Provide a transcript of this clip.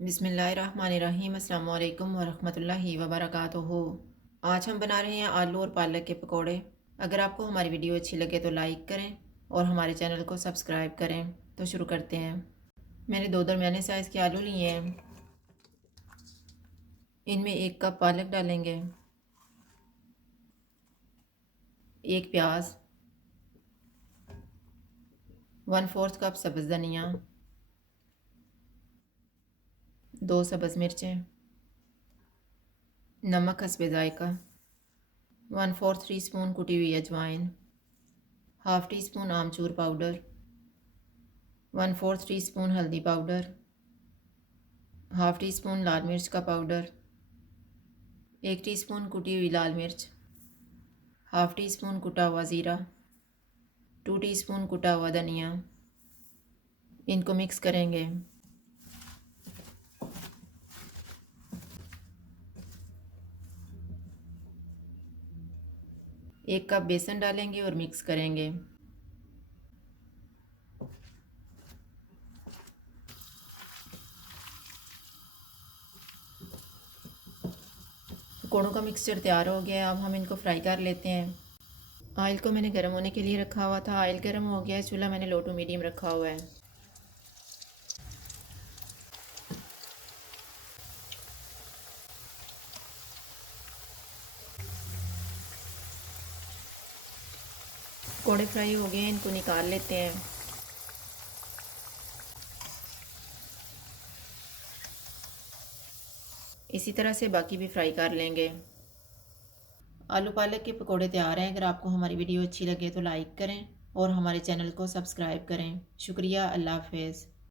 बिस्मिल्लाहिर्रहमानिर्रहीम अस्सलाम वालेकुम वरहमतुल्लाहि वबरकातुहू। आज हम बना रहे हैं आलू और पालक के पकोड़े। अगर आपको हमारी वीडियो अच्छी लगे तो लाइक करें और हमारे चैनल को सब्सक्राइब करें। तो शुरू करते हैं। मैंने दो दरमियाने साइज़ के आलू लिए हैं। इनमें 1 कप पालक डालेंगे, 1 प्याज, 1/4 कप सब्ज़ धनिया, 2 सब्ज़ मिर्चें, नमक हस्बे ज़ायका, 1/4 टी स्पून कुटी हुई अजवाइन, हाफ़ टी स्पून आमचूर पाउडर, 1/4 टी स्पून हल्दी पाउडर, हाफ़ टी स्पून लाल मिर्च का पाउडर, 1 टीस्पून कुटी हुई लाल मिर्च, हाफ़ टी स्पून कुटा हुआ ज़ीरा, 2 टीस्पून कुटा हुआ धनिया। इनको मिक्स करेंगे। एक कप बेसन डालेंगे और मिक्स करेंगे। पकौड़ों का मिक्सचर तैयार हो गया है। अब हम इनको फ्राई कर लेते हैं। ऑयल को मैंने गर्म होने के लिए रखा हुआ था। ऑयल गर्म हो गया है। चूल्हा मैंने लो टू मीडियम रखा हुआ है। पकौड़े फ्राई हो गए हैं, इनको निकाल लेते हैं। इसी तरह से बाकी भी फ्राई कर लेंगे। आलू पालक के पकौड़े तैयार हैं। अगर आपको हमारी वीडियो अच्छी लगे तो लाइक करें और हमारे चैनल को सब्सक्राइब करें। शुक्रिया। अल्लाह हाफ़िज़।